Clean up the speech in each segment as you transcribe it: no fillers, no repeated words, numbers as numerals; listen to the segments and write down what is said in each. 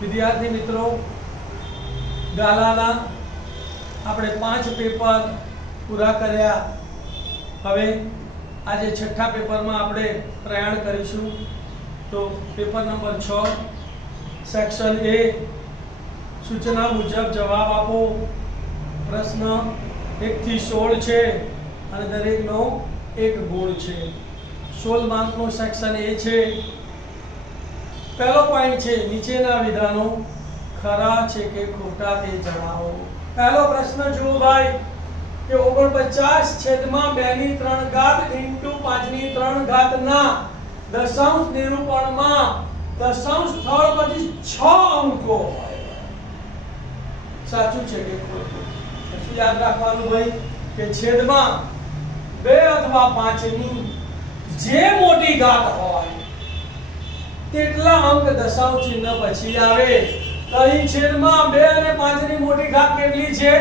વિદ્યાર્થી મિત્રો, ગાલાના આપણે 5 પેપર પૂરા કર્યા. હવે આજે છઠ્ઠા પેપરમાં આપણે પ્રયાણ કરીશું. તો પેપર નંબર 6 સેક્શન એ, સૂચના મુજબ જવાબ આપો. પ્રશ્ન 1 થી 16 છે અને દરેકનો 1 ગુણ છે. 16 માર્કનો સેક્શન એ છે. પહેલો પોઈન્ટ છે, નીચેના વિધાનો ખરા છે કે ખોટા તે જણાવો. પહેલો પ્રશ્ન જુઓ ભાઈ કે 49 છેદમાં 2 ની 3 ઘાત ઇન્ટુ 5 ની 3 ઘાત ના દશાંશ નિરૂપણમાં દશાંશ સ્થળ પછી 6 અંકો હોય. સાચું છે કે ખોટું? શું યાદ રાખવાનું ભાઈ કે છેદમાં 2 અથવા 5 ની જે મોટી ઘાત હોય તેટલા અંક દશાંશ ચિહ્ન પછી આવે. તો અહીં છેદમાં 2 અને 5 ની મોટી ઘાત કેટલી છે?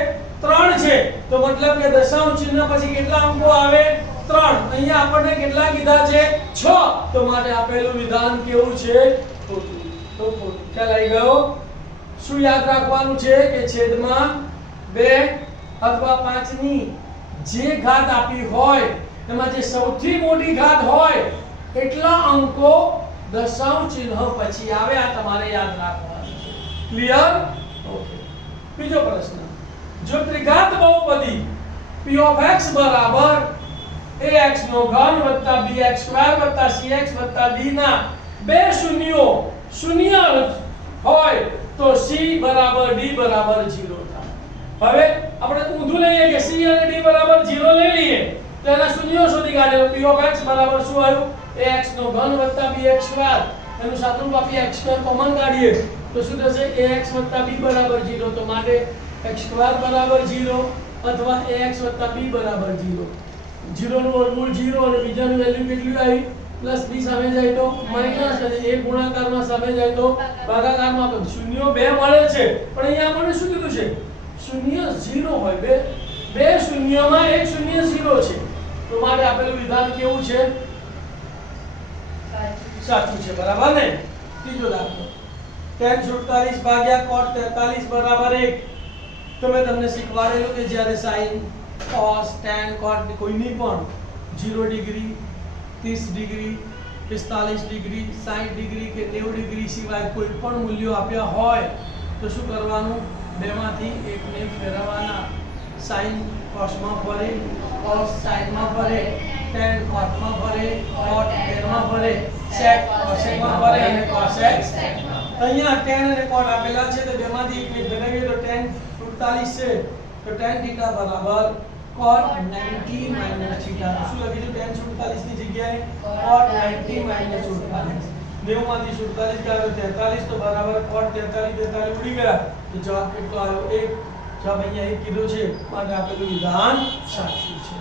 3 છે. તો મતલબ કે દશાંશ ચિહ્ન પછી કેટલા અંકો આવે? 3. અહીંયા આપણને કેટલા કીધા છે? 6. તો માટે આપેલું વિધાન કેવું છે? ખોટું. તો ખોટું. ખ્યાલ આવી ગયો? શું યાદ રાખવાનું છે કે છેદમાં 2 અથવા 5 ની જે ઘાત આપી હોય એમાં જે સૌથી મોટી ઘાત હોય એટલા અંકો દશાંશ ચિહ્ન પછી આવે. આ તમારે યાદ રાખવાનું છે. ક્લિયર? ઓકે. બીજો પ્રશ્ન, જો ત્રિઘાત બહુપદી p of x બરાબર ax નો ઘન વત્તા bx સ્ક્વેર વત્તા cx વત્તા d ના બે શૂન્યો શૂન્ય હોય તો c બરાબર d બરાબર 0 થાય. હવે આપણે ઊંધું લઈએ કે c અને d બરાબર 0 લઈ લઈએ તો એના શૂન્યો શોધી કાઢીએ. p of x બરાબર શું આવ્યું? ax નો ઘન વત્તા bx સ્ક્વેર, એનું સાદું આપી x સ્ક્વેર કોમન કાઢીએ તો શું થશે? ax વત્તા b બરાબર 0. તો માટે x સ્ક્વેર બરાબર 0 અથવા ax વત્તા b બરાબર 0. 0 નું વર્ગમૂળ 0 અને બીજાની વેલ્યુ કેટલી આવી? પ્લસ b સામે જાય તો માઈનસ, અને એક ગુણાકારમાં સામે જાય તો ભાગાકારમાં. તો શૂન્યો 2 મળે છે, પણ અહીંયા આપણને શું કીધું છે? શૂન્ય 0 હોય. બે શૂન્યમાં એક શૂન્ય 0 છે. તો માટે આપેલું વિધાન કેવું છે? સાચું છે. બરાબર ને? ત્રીજો દાખલો, tan 47 ભાગ્યા cot 43 બરાબર 1. તો મેં તમને શીખવાડેલું કે જ્યારે sin cos tan cot કોઈની પણ 0 ડિગ્રી 30 ડિગ્રી 45 ડિગ્રી 60 ડિગ્રી કે 90 ડિગ્રી સિવાય કોઈ પણ મૂલ્યો આપ્યા હોય તો શું કરવાનું? બેમાંથી એકને ફેરવવાના. sin cos માં ફરે, cos sin માં ફરે, tan cot માં ફરે, cot tan માં ફરે, sec cosec માં ફરે અને cosec sec માં. અહીંયા tan અને cot આપેલા છે તો બેમાંથી એકને ફેરવીએ તો tan 47 છે તો tan θ બરાબર cot 90 minus theta. શું લખીશું? tan 47 ની જગ્યાએ cot 90 minus 47. 90 માંથી 47 ગયો 43 તો બરાબર cot 43 ઉડી ગયા. તો જવાબ કેટલો આવ્યો? 1. જવાબ અહીંયા 1 કીધું છે, માટે આપેલું વિધાન સાચું છે.